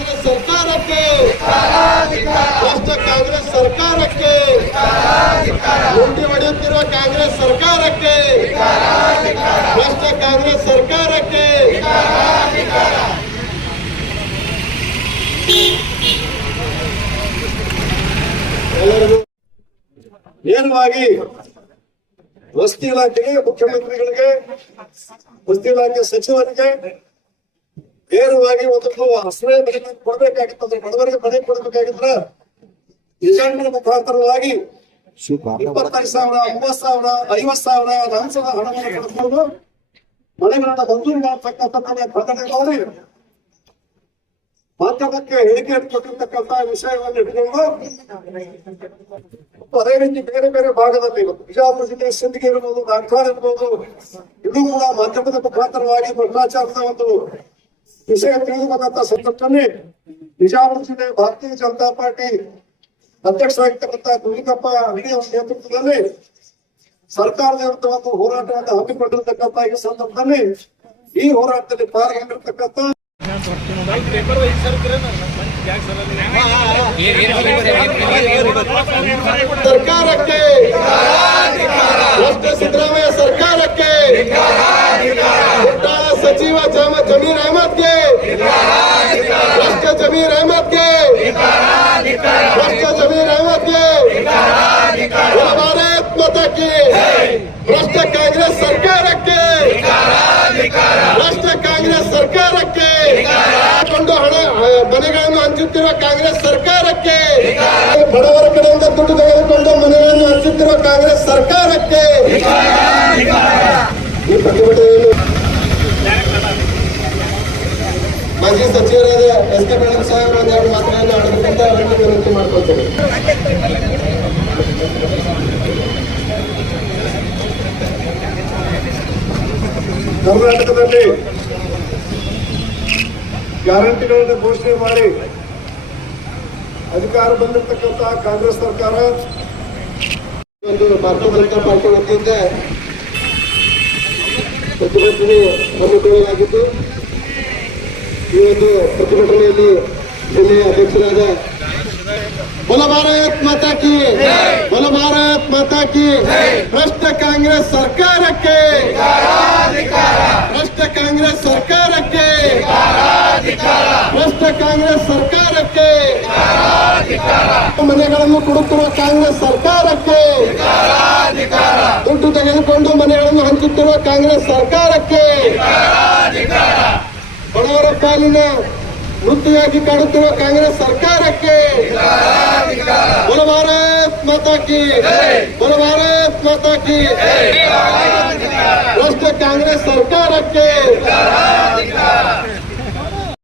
ಕಾಂಗ್ರೆಸ್ ಸರ್ಕಾರಕ್ಕೆ. ರಾಷ್ಟ್ರ ಕಾಂಗ್ರೆಸ್ ಸರ್ಕಾರಕ್ಕೆ. ಗುಂಡಿ ಹೊಡೆಯುತ್ತಿರುವ ಕಾಂಗ್ರೆಸ್ ಸರ್ಕಾರಕ್ಕೆ. ರಾಷ್ಟ್ರ ಕಾಂಗ್ರೆಸ್ ಸರ್ಕಾರಕ್ಕೆ. ನೇರವಾಗಿ ವಸ್ತಿ ಇಲಾಖೆಗೆ, ಮುಖ್ಯಮಂತ್ರಿಗಳಿಗೆ, ವಸ್ತಿ ಇಲಾಖೆ ಸಚಿವರಿಗೆ ನೇರವಾಗಿ ಒಂದೊಂದು ಆಶ್ರಯ ಮನೆ ಕೊಡ್ಬೇಕಾಗಿತ್ತು ಬಡವರಿಗೆ ಮನೆ ಕೊಡ್ಬೇಕಾಗಿದ್ರ ಏಜೆಂಟ್ರ ಮುಖಾಂತರವಾಗಿ ಇಪ್ಪತ್ತೈದು ಸಾವಿರ ಮೂವತ್ ಸಾವಿರ ಐವತ್ ಸಾವಿರ ಲಂಚದ ಹಣವನ್ನು ಪಡೆದುಕೊಂಡು ಮನೆಗಳನ್ನ ಮಂಜೂರು ಮಾಡತಕ್ಕಂಥ ಪ್ರಕರಣಗಳಲ್ಲಿ ಮಾಧ್ಯಮಕ್ಕೆ ಹೇಳಿಕೆ ಕೊಟ್ಟಿರ್ತಕ್ಕಂಥ ವಿಷಯವನ್ನು ಇಟ್ಕೊಂಡು ಅದೇ ರೀತಿ ಬೇರೆ ಬೇರೆ ಭಾಗದಲ್ಲಿ ಬಿಜಾಪುರ ಜಿಲ್ಲೆ ಸಿಂದಗಿ ಇರ್ಬೋದು ನಾಗ್ಠಾರ್ ಇರ್ಬೋದು ಇದು ಕೂಡ ಮಾಧ್ಯಮದ ಮುಖಾಂತರವಾಗಿ ಭ್ರಷ್ಟಾಚಾರದ ಒಂದು ವಿಷಯ ತಿಳಿದು ಸಂದರ್ಭದಲ್ಲಿ ಬಿಜಾಪುರ ಜಿಲ್ಲೆ ಭಾರತೀಯ ಜನತಾ ಪಾರ್ಟಿ ಅಧ್ಯಕ್ಷರಾಗಿರ್ತಕ್ಕಂಥ ಗುರುಕಪ್ಪ ಅಡಿಗೆ ನೇತೃತ್ವದಲ್ಲಿ ಸರ್ಕಾರದ ಒಂದು ಹೋರಾಟವನ್ನು ಹಮ್ಮಿಕೊಂಡಿರ್ತಕ್ಕಂಥ ಈ ಸಂದರ್ಭದಲ್ಲಿ ಈ ಹೋರಾಟದಲ್ಲಿ ಪಾಲ್ಗೊಂಡಿರ್ತಕ್ಕಂಥ ಸರ್ಕಾರಕ್ಕೆ ಅಹಮದ್ಗೆ ಭ್ರಷ್ಟ जमीर अहमद के ಜಮೀರ್ ಅಹಮದ್ಗೆ. ಭಾರತ್ ಮತಕ್ಕೆ. कांग्रेस सरकार के ಭ್ರಷ್ಟ ಕಾಂಗ್ರೆಸ್ ಸರ್ಕಾರಕ್ಕೆ. ಕೊಂಡು ಹಣ ಮನೆಗಳನ್ನು ಹಂಚುತ್ತಿರುವ ಕಾಂಗ್ರೆಸ್ ಸರ್ಕಾರಕ್ಕೆ. ಬಡವರ ಕಡೆಯಿಂದ ದುಡ್ಡು ತೆಗೆದುಕೊಂಡು ಮನೆಗಳನ್ನು ಹಂಚುತ್ತಿರುವ ಕಾಂಗ್ರೆಸ್ ಸರ್ಕಾರಕ್ಕೆ. ಈ ಪ್ರತಿಭಟನೆಯನ್ನು ಮಾಜಿ ಸಚಿವರಾದ ಎಸ್ ಕೆ ಮೇಡಮ್ ಸಾಹೇಬ್ ಒಂದೆರಡು ಮಾತುಗಳನ್ನು ಆಡಬೇಕಂತ ಅವರನ್ನು ವಿನಂತಿ ಮಾಡ್ಕೊಳ್ತೇನೆ ಕರ್ನಾಟಕದಲ್ಲಿ ಗ್ಯಾರಂಟಿಗಳನ್ನು ಘೋಷಣೆ ಮಾಡಿ ಅಧಿಕಾರ ಬಂದಿರತಕ್ಕಂತ ಕಾಂಗ್ರೆಸ್ ಸರ್ಕಾರ ಒಂದು ಭಾರತೀಯ ಜನತಾ ಪಾರ್ಟಿ ವತಿಯಿಂದ ಪ್ರತಿಭಟನೆ ಹಮ್ಮಿಕೊಳ್ಳಲಾಗಿದ್ದು ಈ ಒಂದು ಪ್ರತಿಭಟನೆಯಲ್ಲಿ ಜಿಲ್ಲೆಯ ಅಧ್ಯಕ್ಷರಾದ बोलो भारत माता की बोलो भारत माता की भ्रष्ट कांग्रेस सरकार के ಭ್ರಷ್ಟ ಕಾಂಗ್ರೆಸ್ ಸರ್ಕಾರಕ್ಕೆ ಭ್ರಷ್ಟ ಕಾಂಗ್ರೆಸ್ ಸರ್ಕಾರಕ್ಕೆ ಮನೆಗಳನ್ನು ಕೊಡುತ್ತಿರುವ ಕಾಂಗ್ರೆಸ್ ಸರ್ಕಾರಕ್ಕೆ ದುಡ್ಡು ತೆಗೆದುಕೊಂಡು ಮನೆಗಳನ್ನು ಹಂಚುತ್ತಿರುವ ಕಾಂಗ್ರೆಸ್ ಸರ್ಕಾರಕ್ಕೆ ಬಡವರ ಪಾಲಿನ ವೃತ್ತಿಯಾಗಿ ಕಾಡುತ್ತಿರುವ ಕಾಂಗ್ರೆಸ್ ಸರ್ಕಾರಕ್ಕೆ बोलो भारत माता की बोलो भारत माता की ಭ್ರಷ್ಟ ಕಾಂಗ್ರೆಸ್ ಸರ್ಕಾರಕ್ಕೆ